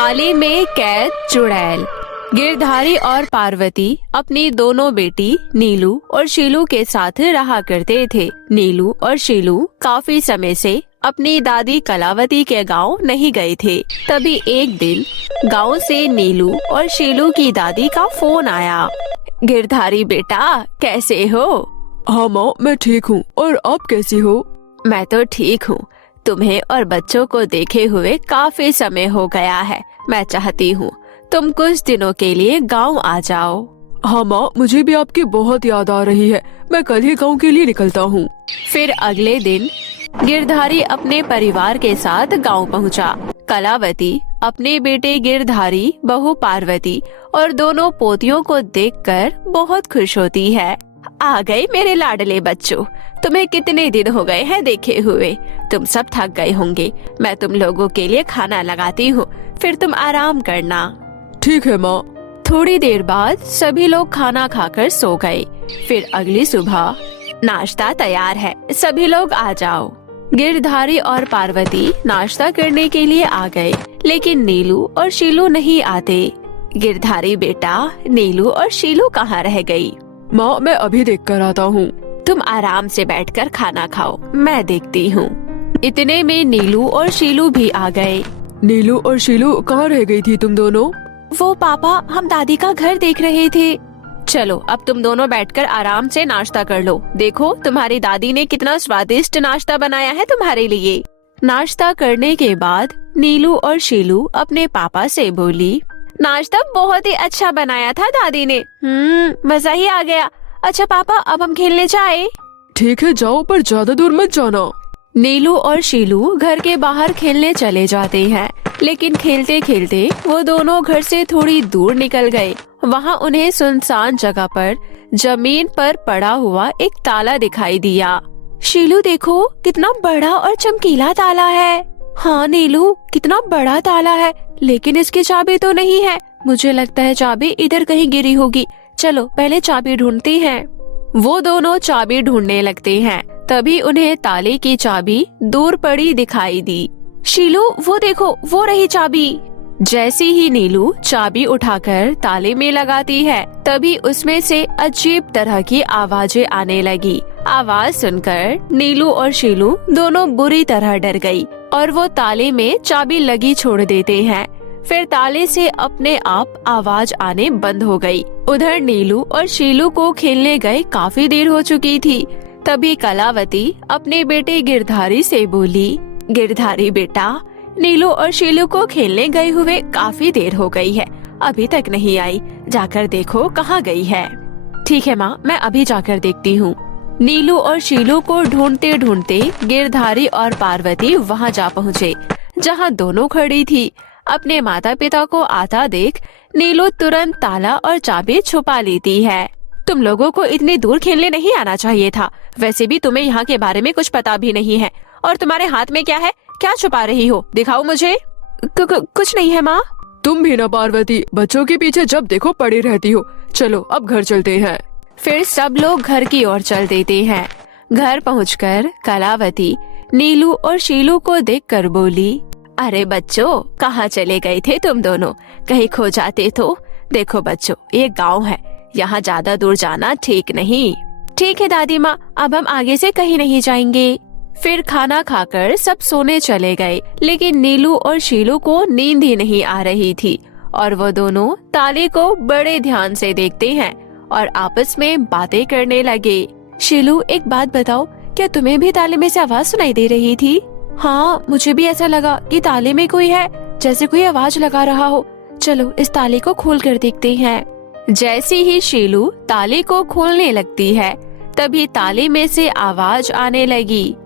ताले में कैद चुड़ैल। गिरधारी और पार्वती अपनी दोनों बेटी नीलू और शीलू के साथ रहा करते थे। नीलू और शीलू काफी समय से अपनी दादी कलावती के गांव नहीं गए थे। तभी एक दिन गांव से नीलू और शीलू की दादी का फोन आया। गिरधारी बेटा, कैसे हो? हाँ माँ, मैं ठीक हूँ। और आप कैसी हो? मैं तो ठीक हूँ। तुम्हें और बच्चों को देखे हुए काफी समय हो गया है। मैं चाहती हूँ तुम कुछ दिनों के लिए गांव आ जाओ। हाँ माँ, मुझे भी आपकी बहुत याद आ रही है। मैं कल ही गांव के लिए निकलता हूँ। फिर अगले दिन गिरधारी अपने परिवार के साथ गांव पहुंचा। कलावती अपने बेटे गिरधारी, बहू पार्वती और दोनों पोतियों को देखकर बहुत खुश होती है। आ गए मेरे लाडले बच्चों, तुम्हें कितने दिन हो गए हैं देखे हुए। तुम सब थक गए होंगे। मैं तुम लोगों के लिए खाना लगाती हूँ, फिर तुम आराम करना। ठीक है माँ। थोड़ी देर बाद सभी लोग खाना खाकर सो गए। फिर अगली सुबह, नाश्ता तैयार है, सभी लोग आ जाओ। गिरधारी और पार्वती नाश्ता करने के लिए आ गए, लेकिन नीलू और शीलू नहीं आते। गिरधारी बेटा, नीलू और शीलू कहाँ रह गई? माँ, मैं अभी देख कर आता हूँ। तुम आराम से बैठकर खाना खाओ, मैं देखती हूँ। इतने में नीलू और शीलू भी आ गए। नीलू और शीलू, कहाँ रह गई थी तुम दोनों? वो पापा, हम दादी का घर देख रहे थे। चलो अब तुम दोनों बैठकर आराम से नाश्ता कर लो। देखो तुम्हारी दादी ने कितना स्वादिष्ट नाश्ता बनाया है तुम्हारे लिए। नाश्ता करने के बाद नीलू और शीलू अपने पापा से बोली, नाश्ता बहुत ही अच्छा बनाया था दादी ने। मजा ही आ गया। अच्छा पापा, अब हम खेलने जाए? ठीक है, जाओ, पर ज्यादा दूर मत जाना। नीलू और शीलू घर के बाहर खेलने चले जाते हैं, लेकिन खेलते खेलते वो दोनों घर से थोड़ी दूर निकल गए। वहाँ उन्हें सुनसान जगह पर जमीन पर पड़ा हुआ एक ताला दिखाई दिया। शीलू देखो, कितना बड़ा और चमकीला ताला है। हाँ नीलू, कितना बड़ा ताला है, लेकिन इसकी चाबी तो नहीं है। मुझे लगता है चाबी इधर कहीं गिरी होगी। चलो पहले चाबी ढूंढते हैं। वो दोनों चाबी ढूंढने लगते हैं। तभी उन्हें ताले की चाबी दूर पड़ी दिखाई दी। शीलू, वो देखो, वो रही चाबी। जैसी ही नीलू चाबी उठाकर ताले में लगाती है, तभी उसमें से अजीब तरह की आवाजें आने लगी। आवाज सुनकर नीलू और शीलू दोनों बुरी तरह डर गई और वो ताले में चाबी लगी छोड़ देते हैं। फिर ताले से अपने आप आवाज आने बंद हो गई। उधर नीलू और शीलू को खेलने गए काफी देर हो चुकी थी। तभी कलावती अपने बेटे गिरधारी से बोली, गिरधारी बेटा, नीलू और शीलू को खेलने गए हुए काफी देर हो गई है, अभी तक नहीं आई। जाकर देखो कहाँ गई है। ठीक है माँ, मैं अभी जाकर देखती हूँ। नीलू और शीलू को ढूंढते ढूंढते गिरधारी और पार्वती वहाँ जा पहुँचे, जहाँ दोनों खड़ी थी। अपने माता पिता को आता देख नीलू तुरंत ताला और चाबी छुपा लेती है। तुम लोगों को इतनी दूर खेलने नहीं आना चाहिए था। वैसे भी तुम्हें यहाँ के बारे में कुछ पता भी नहीं है। और तुम्हारे हाथ में क्या है? क्या छुपा रही हो? दिखाओ मुझे। कुछ नहीं है माँ। तुम भी ना पार्वती, बच्चों के पीछे जब देखो पड़ी रहती हो। चलो अब घर चलते हैं। फिर सब लोग घर की ओर चल देते हैं। घर पहुंचकर कलावती नीलू और शीलू को देखकर बोली, अरे बच्चों, कहाँ चले गए थे तुम दोनों? कहीं खो जाते तो। देखो बच्चों, ये गांव है, यहाँ ज्यादा दूर जाना ठीक नहीं। ठीक है दादी माँ, अब हम आगे से कहीं नहीं जाएंगे। फिर खाना खाकर सब सोने चले गए, लेकिन नीलू और शीलू को नींद ही नहीं आ रही थी और वो दोनों ताले को बड़े ध्यान से देखते हैं और आपस में बातें करने लगे। शीलू, एक बात बताओ, क्या तुम्हें भी ताले में से आवाज सुनाई दे रही थी? हाँ, मुझे भी ऐसा लगा कि ताले में कोई है, जैसे कोई आवाज लगा रहा हो। चलो इस ताले को खोल कर देखते हैं। जैसे ही शीलू ताले को खोलने लगती है, तभी ताले में से आवाज आने लगी,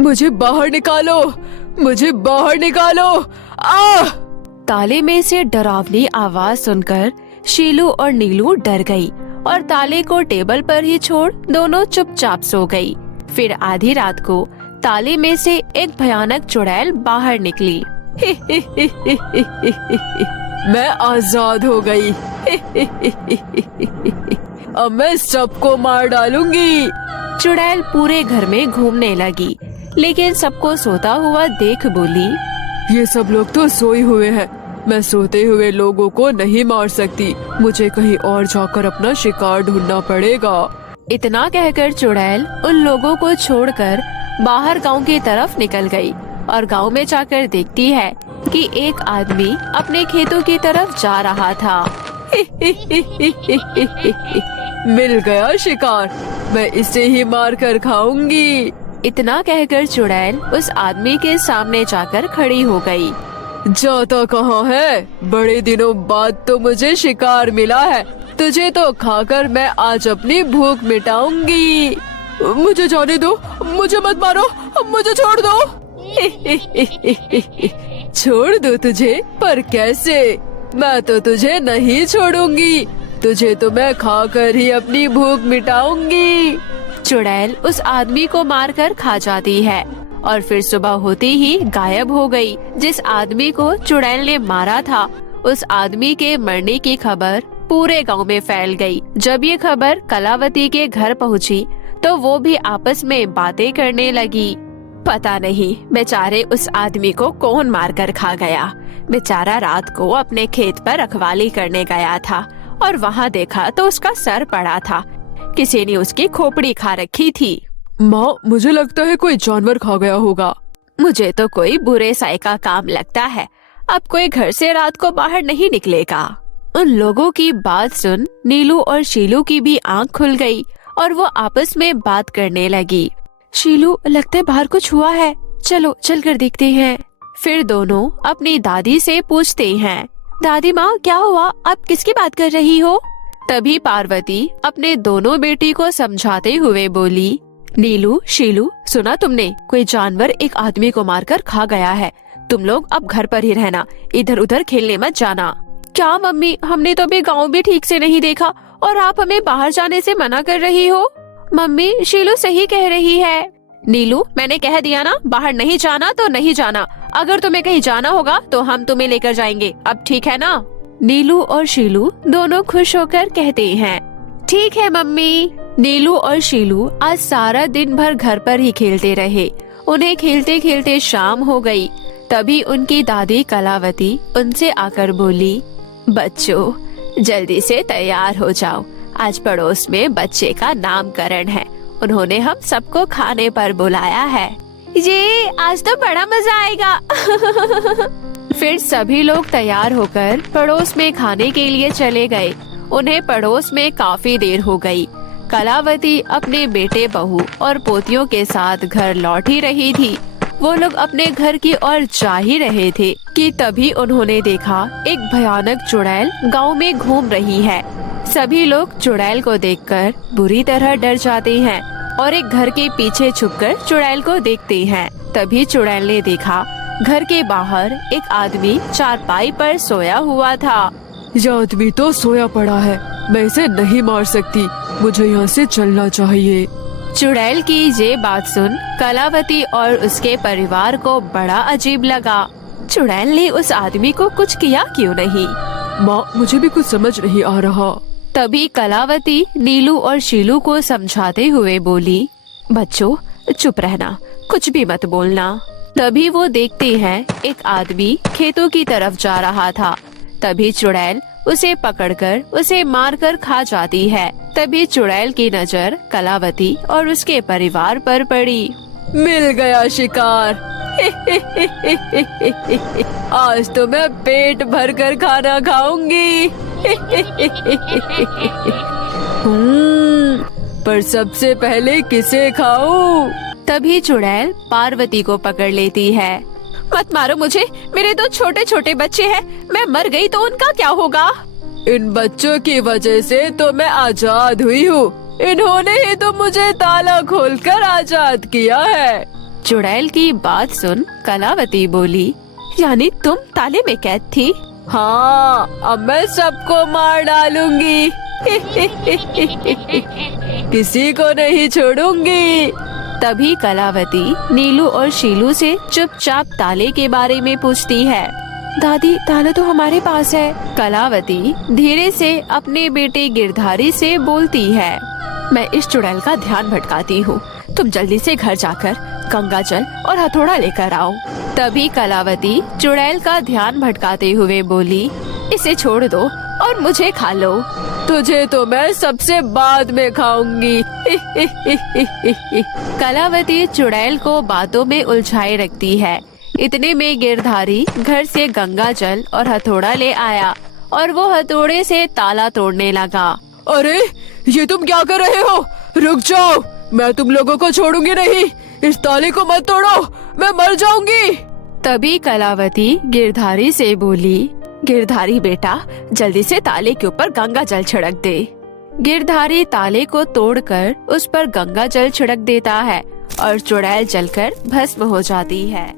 मुझे बाहर निकालो, मुझे बाहर निकालो। आह! ताले में से डरावनी आवाज सुनकर शीलू और नीलू डर गई और ताले को टेबल पर ही छोड़ दोनों चुपचाप सो गई। फिर आधी रात को ताले में से एक भयानक चुड़ैल बाहर निकली। मैं आजाद हो गई। अब मैं सबको मार डालूंगी। चुड़ैल पूरे घर में घूमने लगी, लेकिन सबको सोता हुआ देख बोली, ये सब लोग तो सोए हुए हैं, मैं सोते हुए लोगों को नहीं मार सकती, मुझे कहीं और जाकर अपना शिकार ढूंढना पड़ेगा। इतना कहकर चुड़ैल उन लोगों को छोड़कर बाहर गांव की तरफ निकल गई और गांव में जाकर देखती है कि एक आदमी अपने खेतों की तरफ जा रहा था। मिल गया शिकार, मैं इसे ही मार कर खाऊंगी। इतना कहकर चुड़ैल उस आदमी के सामने जाकर खड़ी हो गई। जाता कहाँ है? बड़े दिनों बाद तो मुझे शिकार मिला है, तुझे तो खाकर मैं आज अपनी भूख मिटाऊंगी। मुझे जाने दो, मुझे मत मारो, मुझे छोड़ दो। छोड़ दो तुझे? पर कैसे? मैं तो तुझे नहीं छोड़ूंगी, तुझे तो मैं खाकर ही अपनी भूख मिटाऊंगी। चुड़ैल उस आदमी को मारकर खा जाती है और फिर सुबह होती ही गायब हो गई। जिस आदमी को चुड़ैल ने मारा था, उस आदमी के मरने की खबर पूरे गांव में फैल गई। जब ये खबर कलावती के घर पहुंची, तो वो भी आपस में बातें करने लगी। पता नहीं बेचारे उस आदमी को कौन मारकर खा गया। बेचारा रात को अपने खेत पर रखवाली करने गया था और वहाँ देखा तो उसका सर पड़ा था, किसी ने उसकी खोपड़ी खा रखी थी। माँ, मुझे लगता है कोई जानवर खा गया होगा। मुझे तो कोई बुरे साय का काम लगता है, अब कोई घर से रात को बाहर नहीं निकलेगा। उन लोगों की बात सुन नीलू और शीलू की भी आंख खुल गई और वो आपस में बात करने लगी। शीलू, लगता है बाहर कुछ हुआ है, चलो चल कर देखते हैं। फिर दोनों अपनी दादी से पूछते हैं, दादी माँ क्या हुआ, आप किसकी बात कर रही हो? तभी पार्वती अपने दोनों बेटी को समझाते हुए बोली, नीलू, शीलू, सुना तुमने? कोई जानवर एक आदमी को मारकर खा गया है। तुम लोग अब घर पर ही रहना, इधर उधर खेलने मत जाना। क्या मम्मी, हमने तो अभी गाँव भी ठीक से नहीं देखा और आप हमें बाहर जाने से मना कर रही हो। मम्मी, शीलू सही कह रही है। नीलू, मैंने कह दिया ना, बाहर नहीं जाना तो नहीं जाना। अगर तुम्हें कहीं जाना होगा तो हम तुम्हें लेकर जाएंगे, अब ठीक है ना? नीलू और शीलू दोनों खुश होकर कहते हैं, ठीक है मम्मी। नीलू और शीलू आज सारा दिन भर घर पर ही खेलते रहे। उन्हें खेलते खेलते शाम हो गई। तभी उनकी दादी कलावती उनसे आकर बोली, बच्चों जल्दी से तैयार हो जाओ, आज पड़ोस में बच्चे का नामकरण है, उन्होंने हम सबको खाने पर बुलाया है। ये आज तो बड़ा मजा आएगा। फिर सभी लोग तैयार होकर पड़ोस में खाने के लिए चले गए। उन्हें पड़ोस में काफी देर हो गई। कलावती अपने बेटे, बहू और पोतियों के साथ घर लौट ही रही थी। वो लोग अपने घर की ओर जा ही रहे थे कि तभी उन्होंने देखा एक भयानक चुड़ैल गांव में घूम रही है। सभी लोग चुड़ैल को देखकर बुरी तरह डर जाते हैं और एक घर के पीछे छुपकर चुड़ैल को देखते हैं। तभी चुड़ैल ने देखा घर के बाहर एक आदमी चारपाई पर सोया हुआ था। यह आदमी तो सोया पड़ा है, मैं इसे नहीं मार सकती, मुझे यहाँ से चलना चाहिए। चुड़ैल की ये बात सुन कलावती और उसके परिवार को बड़ा अजीब लगा। चुड़ैल ने उस आदमी को कुछ किया क्यों नहीं? माँ, मुझे भी कुछ समझ नहीं आ रहा। तभी कलावती नीलू और शीलू को समझाते हुए बोली, बच्चों चुप रहना, कुछ भी मत बोलना। तभी वो देखते हैं एक आदमी खेतों की तरफ जा रहा था। तभी चुड़ैल उसे पकड़कर उसे मारकर खा जाती है। तभी चुड़ैल की नजर कलावती और उसके परिवार पर पड़ी। मिल गया शिकार। आज तो मैं पेट भर कर खाना खाऊंगी। पर सबसे पहले किसे खाऊं? तभी चुड़ैल पार्वती को पकड़ लेती है। मत मारो मुझे, मेरे दो छोटे छोटे बच्चे हैं, मैं मर गई तो उनका क्या होगा? इन बच्चों की वजह से तो मैं आजाद हुई हूँ, इन्होंने ही तो मुझे ताला खोलकर आजाद किया है। चुड़ैल की बात सुन कलावती बोली, यानी तुम ताले में कैद थी? हाँ, अब मैं सबको मार डालूंगी। किसी को नहीं छोड़ूंगी। तभी कलावती नीलू और शीलू से चुपचाप ताले के बारे में पूछती है। दादी, ताला तो हमारे पास है। कलावती धीरे से अपने बेटे गिरधारी से बोलती है, मैं इस चुड़ैल का ध्यान भटकाती हूँ, तुम जल्दी से घर जाकर गंगा जल और हथौड़ा लेकर आओ। तभी कलावती चुड़ैल का ध्यान भटकाते हुए बोली, इसे छोड़ दो और मुझे खा लो। तुझे तो मैं सबसे बाद में खाऊंगी। कलावती चुड़ैल को बातों में उलझाए रखती है। इतने में गिरधारी घर से गंगा जल और हथौड़ा ले आया और वो हथौड़े से ताला तोड़ने लगा। अरे ये तुम क्या कर रहे हो? रुक जाओ, मैं तुम लोगों को छोड़ूंगी नहीं। इस ताले को मत तोड़ो, मैं मर जाऊंगी। तभी कलावती गिरधारी से बोली, गिरधारी बेटा, जल्दी से ताले के ऊपर गंगा जल छिड़क दे। गिरधारी ताले को तोड़कर उस पर गंगा जल छिड़क देता है और चुड़ैल जलकर भस्म हो जाती है।